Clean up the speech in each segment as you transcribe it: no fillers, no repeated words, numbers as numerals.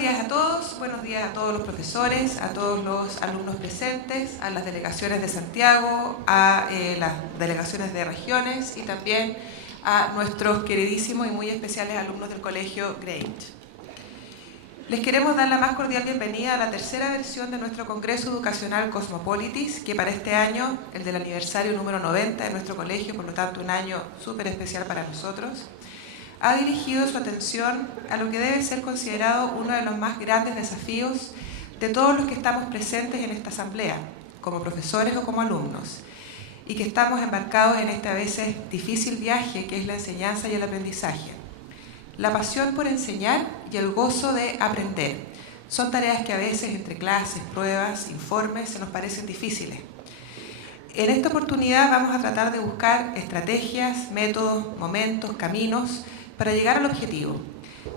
días a todos, buenos días a todos los profesores, a todos los alumnos presentes, a las delegaciones de Santiago, a las delegaciones de regiones y también a nuestros queridísimos y muy especiales alumnos del Colegio Grange. Les queremos dar la más cordial bienvenida a la tercera versión de nuestro Congreso Educacional Cosmopolitis, que para este año, el del aniversario número 90 de nuestro colegio, por lo tanto un año súper especial para nosotros, ha dirigido su atención a lo que debe ser considerado uno de los más grandes desafíos de todos los que estamos presentes en esta asamblea, como profesores o como alumnos, y que estamos embarcados en este a veces difícil viaje que es la enseñanza y el aprendizaje. La pasión por enseñar y el gozo de aprender son tareas que a veces entre clases, pruebas, informes se nos parecen difíciles. En esta oportunidad vamos a tratar de buscar estrategias, métodos, momentos, caminos para llegar al objetivo,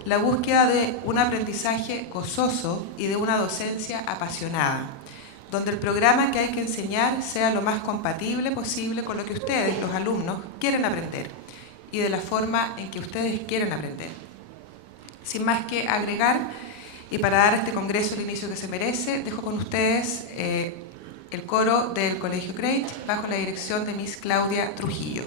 la búsqueda de un aprendizaje gozoso y de una docencia apasionada, donde el programa que hay que enseñar sea lo más compatible posible con lo que ustedes, los alumnos, quieren aprender y de la forma en que ustedes quieren aprender. Sin más que agregar, y para dar a este congreso el inicio que se merece, dejo con ustedes el coro del Colegio Grange bajo la dirección de Miss Claudia Trujillo.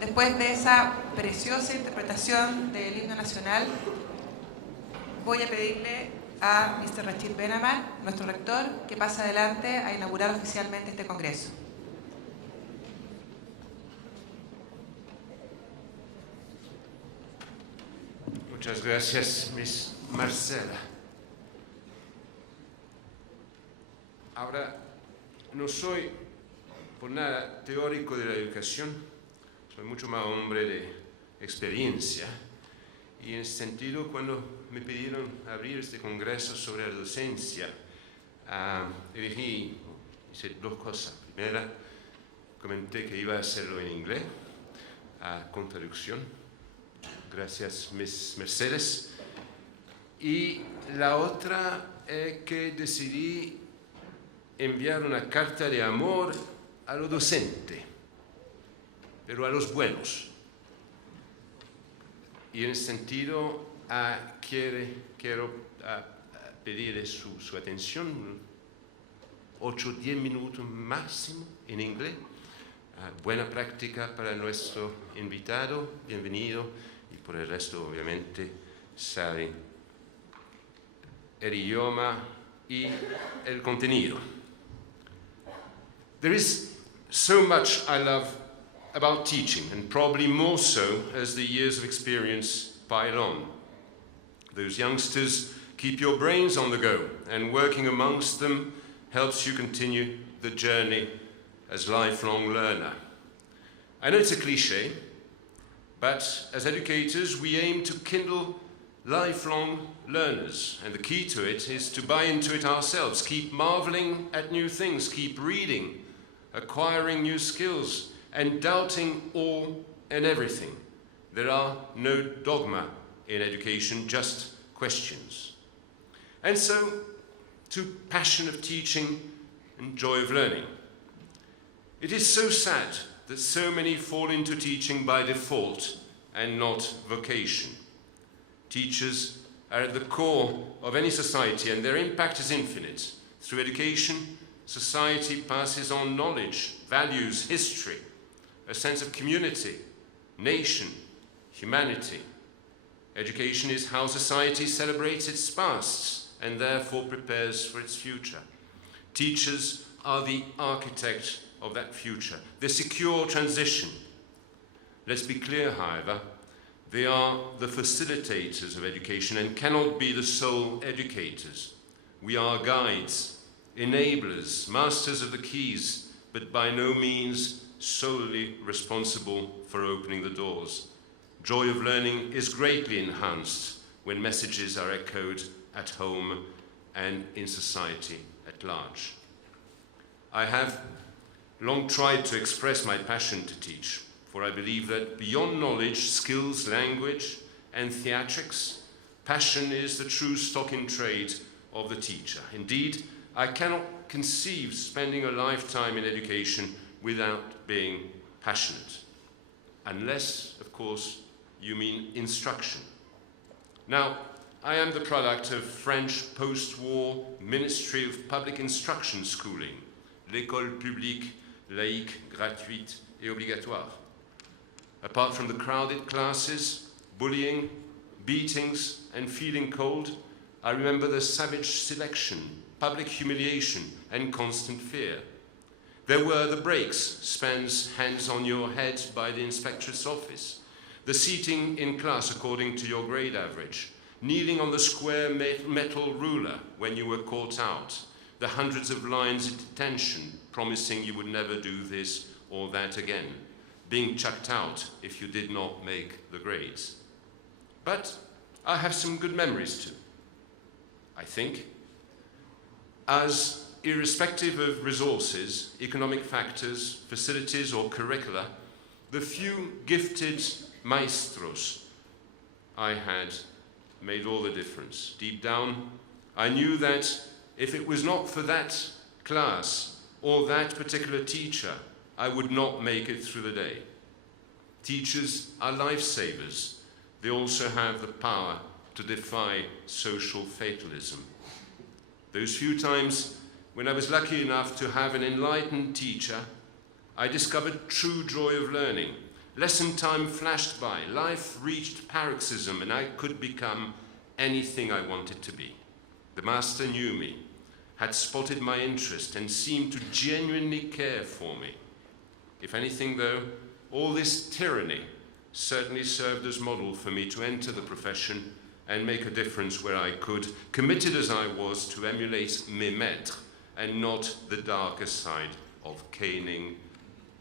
Después de esa preciosa interpretación del himno nacional, voy a pedirle a Mr. Rachid Benaman, nuestro rector, que pase adelante a inaugurar oficialmente este congreso. Muchas gracias, Miss Marcela. Ahora, no soy por nada teórico de la educación, soy mucho más hombre de experiencia, y en ese sentido, cuando me pidieron abrir este congreso sobre la docencia, hice dos cosas. Primera, comenté que iba a hacerlo en inglés, con traducción. Gracias, Miss Mercedes. Y la otra es que decidí enviar una carta de amor a los docentes, pero a los buenos. Y en ese sentido quiero pedirle su atención, 8 o 10 minutos máximo en inglés. Buena práctica para nuestro invitado, bienvenido, y por el resto obviamente saben el idioma y el contenido. There is so much I love about teaching, and probably more so as the years of experience pile on. Those youngsters keep your brains on the go, and working amongst them helps you continue the journey as lifelong learner. I know it's a cliche, but as educators we aim to kindle lifelong learners, and the key to it is to buy into it ourselves, keep marveling at new things, keep reading, acquiring new skills, and doubting all and everything. There are no dogma in education, just questions. And so, to passion of teaching and joy of learning. It is so sad that so many fall into teaching by default and not vocation. Teachers are at the core of any society, and their impact is infinite. Through education, society passes on knowledge, values, history, a sense of community, nation, humanity. Education is how society celebrates its past and therefore prepares for its future. Teachers are the architect of that future, the secure transition. Let's be clear, however, they are the facilitators of education and cannot be the sole educators. We are guides, enablers, masters of the keys, but by no means solely responsible for opening the doors. Joy of learning is greatly enhanced when messages are echoed at home and in society at large. I have long tried to express my passion to teach, for I believe that beyond knowledge, skills, language, and theatrics, passion is the true stock in trade of the teacher. Indeed, I cannot conceive spending a lifetime in education without being passionate, unless, of course, you mean instruction. Now, I am the product of French post-war Ministry of Public Instruction schooling, l'école publique, laïque, gratuite et obligatoire. Apart from the crowded classes, bullying, beatings, and feeling cold, I remember the savage selection, public humiliation, and constant fear. There were the breaks, spans hands on your head by the inspector's office, the seating in class according to your grade average, kneeling on the square metal ruler when you were caught out, the hundreds of lines of detention promising you would never do this or that again, being chucked out if you did not make the grades. But I have some good memories too, I think. As irrespective of resources, economic factors, facilities, or curricula, the few gifted maestros I had made all the difference. Deep down, I knew that if it was not for that class or that particular teacher, I would not make it through the day. Teachers are lifesavers. They also have the power to defy social fatalism. Those few times when I was lucky enough to have an enlightened teacher, I discovered true joy of learning. Lesson time flashed by, life reached paroxysm, and I could become anything I wanted to be. The master knew me, had spotted my interest, and seemed to genuinely care for me. If anything, though, all this tyranny certainly served as model for me to enter the profession and make a difference where I could, committed as I was to emulate mes maîtres and not the darker side of caning,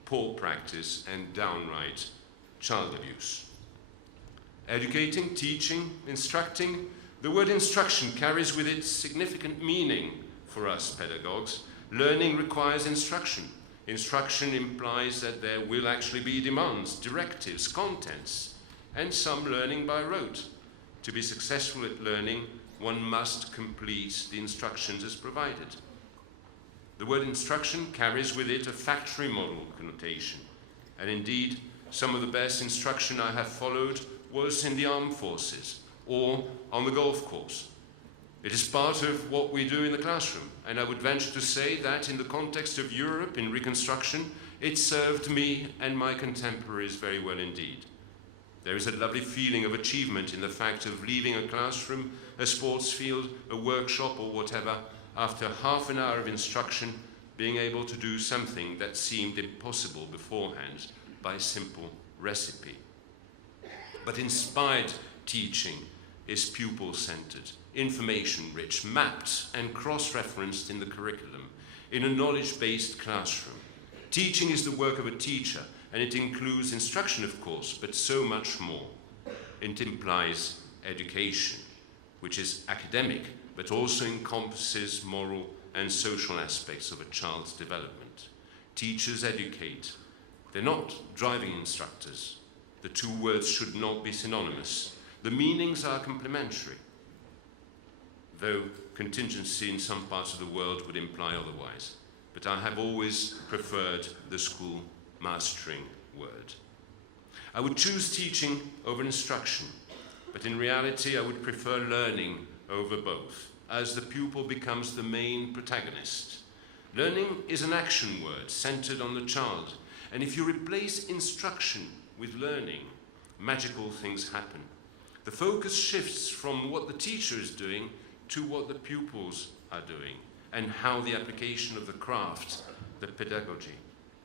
poor practice, and downright child abuse. Educating, teaching, instructing, the word instruction carries with it significant meaning for us pedagogues. Learning requires instruction. Instruction implies that there will actually be demands, directives, contents, and some learning by rote. To be successful at learning, one must complete the instructions as provided. The word instruction carries with it a factory model connotation, and indeed, some of the best instruction I have followed was in the armed forces, or on the golf course. It is part of what we do in the classroom, and I would venture to say that in the context of Europe in Reconstruction, it served me and my contemporaries very well indeed. There is a lovely feeling of achievement in the fact of leaving a classroom, a sports field, a workshop or whatever, after half an hour of instruction, being able to do something that seemed impossible beforehand by simple recipe. But inspired teaching is pupil-centered, information-rich, mapped and cross-referenced in the curriculum, in a knowledge-based classroom. Teaching is the work of a teacher, and it includes instruction, of course, but so much more. It implies education, which is academic, but also encompasses moral and social aspects of a child's development. Teachers educate. They're not driving instructors. The two words should not be synonymous. The meanings are complementary, though contingency in some parts of the world would imply otherwise. But I have always preferred the school mastering word. I would choose teaching over instruction, but in reality I would prefer learning over both, as the pupil becomes the main protagonist. Learning is an action word centered on the child, and if you replace instruction with learning, magical things happen. The focus shifts from what the teacher is doing to what the pupils are doing, and how the application of the craft, the pedagogy,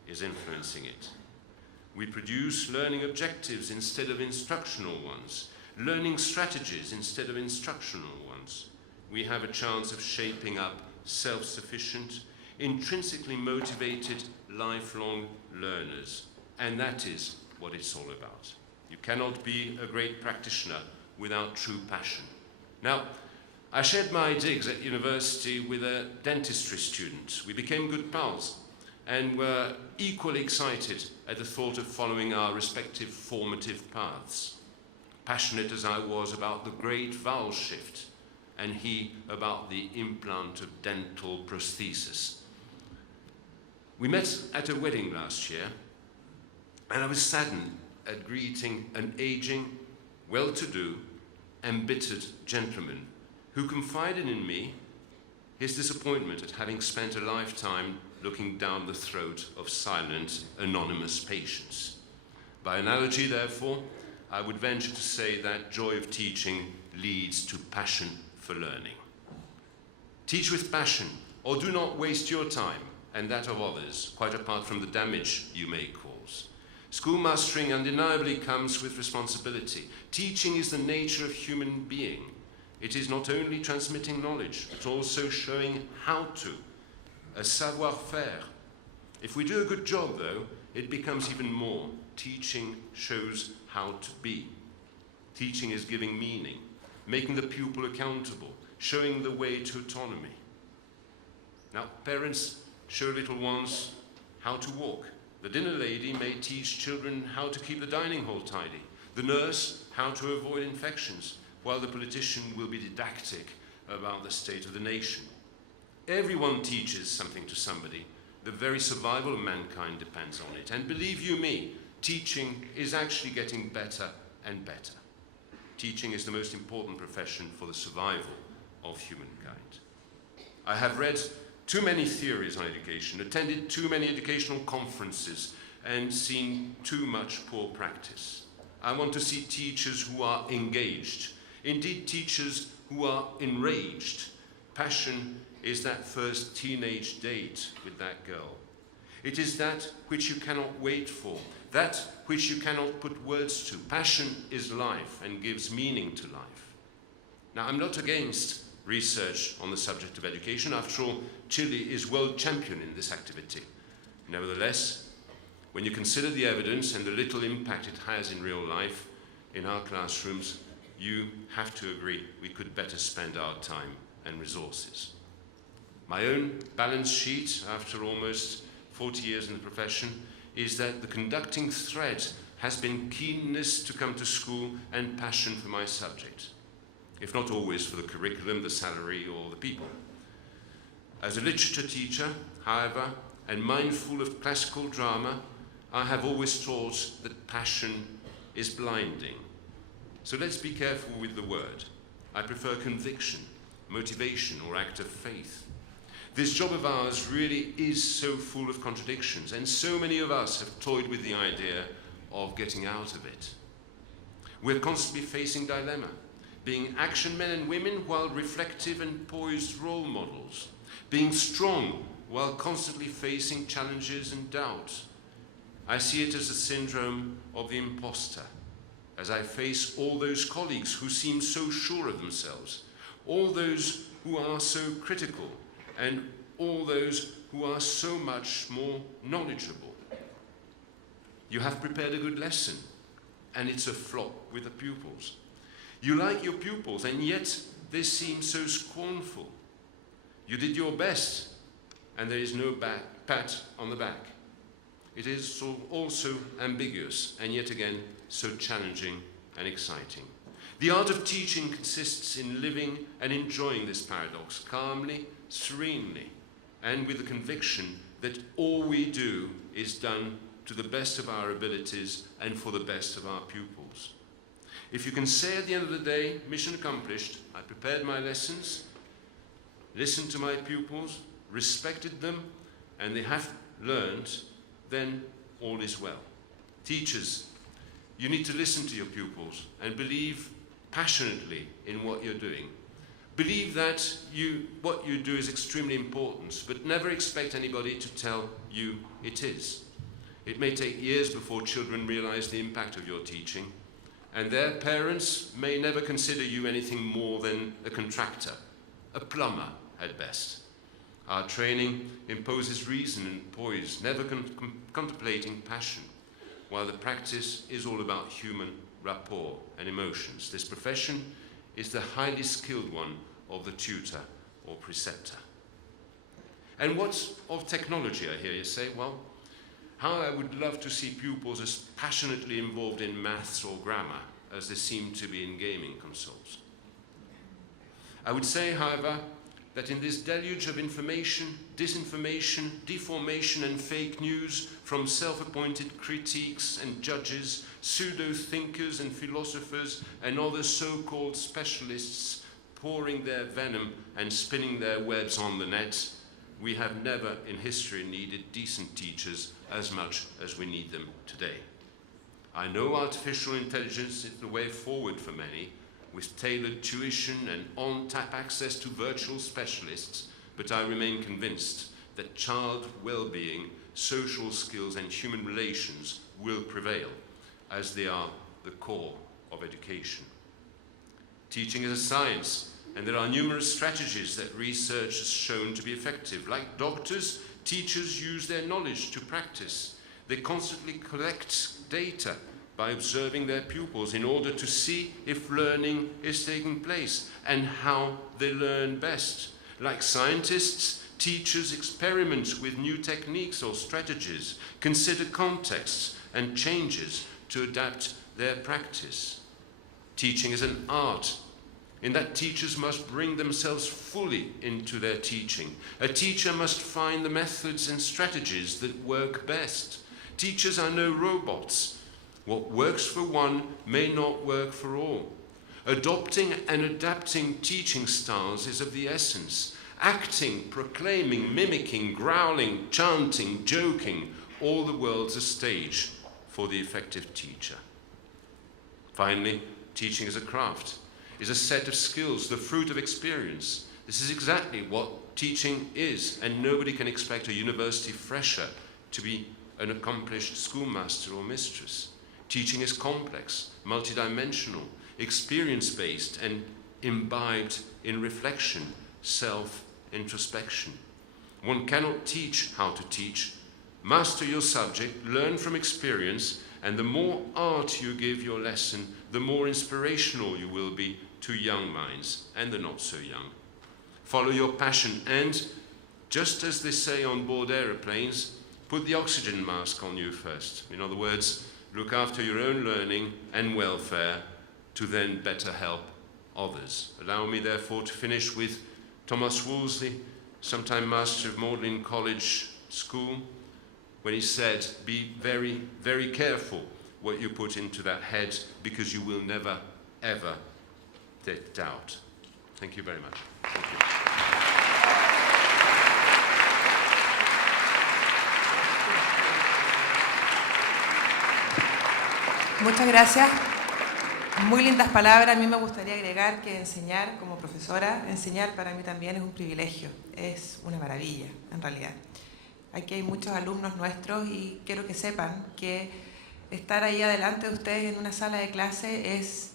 is influencing it. We produce learning objectives instead of instructional ones, learning strategies instead of instructional ones. We have a chance of shaping up self-sufficient, intrinsically motivated, lifelong learners, and that is what it's all about. You cannot be a great practitioner without true passion. Now, I shared my digs at university with a dentistry student. We became good pals and were equally excited at the thought of following our respective formative paths. Passionate as I was about the great vowel shift, and he about the implant of dental prosthesis. We met at a wedding last year, and I was saddened at greeting an aging, well-to-do, embittered gentleman who confided in me his disappointment at having spent a lifetime looking down the throat of silent, anonymous patients. By analogy, therefore, I would venture to say that joy of teaching leads to passion for learning. Teach with passion, or do not waste your time and that of others, quite apart from the damage you may cause. School mastering undeniably comes with responsibility. Teaching is the nature of human being. It is not only transmitting knowledge, but also showing how to, a savoir-faire. If we do a good job, though, it becomes even more. Teaching shows how to be. Teaching is giving meaning, making the pupil accountable, showing the way to autonomy. Now, parents show little ones how to walk. The dinner lady may teach children how to keep the dining hall tidy, the nurse how to avoid infections, while the politician will be didactic about the state of the nation. Everyone teaches something to somebody. The very survival of mankind depends on it. And believe you me, teaching is actually getting better and better. Teaching is the most important profession for the survival of humankind. I have read too many theories on education, attended too many educational conferences, and seen too much poor practice. I want to see teachers who are engaged, indeed teachers who are enraged. Passion is that first teenage date with that girl. It is that which you cannot wait for, that which you cannot put words to. Passion is life and gives meaning to life. Now, I'm not against research on the subject of education. After all, Chile is world champion in this activity. Nevertheless, when you consider the evidence and the little impact it has in real life in our classrooms, you have to agree we could better spend our time and resources. My own balance sheet, after almost 40 years in the profession, is that the conducting thread has been keenness to come to school and passion for my subject, if not always for the curriculum, the salary, or the people. As a literature teacher, however, and mindful of classical drama, I have always taught that passion is blinding. So let's be careful with the word. I prefer conviction, motivation, or act of faith. This job of ours really is so full of contradictions, and so many of us have toyed with the idea of getting out of it. We're constantly facing dilemma, being action men and women while reflective and poised role models, being strong while constantly facing challenges and doubt. I see it as a syndrome of the imposter, as I face all those colleagues who seem so sure of themselves, all those who are so critical, and all those who are so much more knowledgeable. You have prepared a good lesson, and it's a flop with the pupils. You like your pupils, and yet they seem so scornful. You did your best, and there is no pat on the back. It is also ambiguous, and yet again, so challenging and exciting. The art of teaching consists in living and enjoying this paradox calmly, serenely, and with the conviction that all we do is done to the best of our abilities and for the best of our pupils. If you can say at the end of the day, mission accomplished, I prepared my lessons, listened to my pupils, respected them, and they have learned, then all is well. Teachers, you need to listen to your pupils and believe passionately in what you're doing. Believe that what you do is extremely important, but never expect anybody to tell you it is. It may take years before children realize the impact of your teaching, and their parents may never consider you anything more than a contractor, a plumber at best. Our training imposes reason and poise, never contemplating passion, while the practice is all about human rapport and emotions. This profession is the highly skilled one of the tutor or preceptor. And what's of technology, I hear you say? Well, how I would love to see pupils as passionately involved in maths or grammar as they seem to be in gaming consoles. I would say, however, that in this deluge of information, disinformation, deformation and fake news from self-appointed critiques and judges, pseudo-thinkers and philosophers and other so-called specialists pouring their venom and spinning their webs on the net, we have never in history needed decent teachers as much as we need them today. I know artificial intelligence is the way forward for many, with tailored tuition and on-tap access to virtual specialists, but I remain convinced that child well-being, social skills and human relations will prevail, as they are the core of education. Teaching is a science, and there are numerous strategies that research has shown to be effective. Like doctors, teachers use their knowledge to practice. They constantly collect data by observing their pupils in order to see if learning is taking place and how they learn best. Like scientists, teachers experiment with new techniques or strategies, consider contexts and changes to adapt their practice. Teaching is an art, in that teachers must bring themselves fully into their teaching. A teacher must find the methods and strategies that work best. Teachers are no robots. What works for one may not work for all. Adopting and adapting teaching styles is of the essence. Acting, proclaiming, mimicking, growling, chanting, joking, all the world's a stage for the effective teacher. Finally, teaching is a craft, is a set of skills, the fruit of experience. This is exactly what teaching is, and nobody can expect a university fresher to be an accomplished schoolmaster or mistress. Teaching is complex, multidimensional, experience-based, and imbibed in reflection, self-introspection. One cannot teach how to teach. Master your subject, learn from experience, and the more art you give your lesson, the more inspirational you will be to young minds and the not so young. Follow your passion and, just as they say on board aeroplanes, put the oxygen mask on you first. In other words, look after your own learning and welfare to then better help others. Allow me therefore to finish with Thomas Wolsey, sometime master of Magdalen College School, when he said, be very, very careful what you put into that head, because you will never ever doubt. Thank you very much. Thank you. Muchas gracias. Muy lindas palabras. A mí me gustaría agregar que enseñar como profesora, enseñar para mí también es un privilegio, es una maravilla en realidad. Aquí hay muchos alumnos nuestros y quiero que sepan que estar ahí adelante de ustedes en una sala de clase es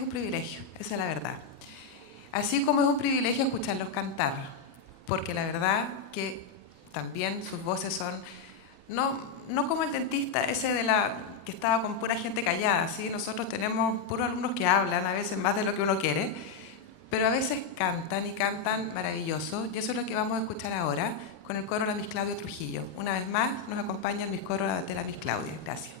un privilegio, esa es la verdad. Así como es un privilegio escucharlos cantar, porque la verdad que también sus voces son, no como el dentista ese que estaba con pura gente callada, ¿sí? Nosotros tenemos puros alumnos que hablan, a veces más de lo que uno quiere, pero a veces cantan y cantan maravilloso, y eso es lo que vamos a escuchar ahora con el coro La Miss Claudia Trujillo. Una vez más nos acompaña el Miss Coro de la Miss Claudia. Gracias.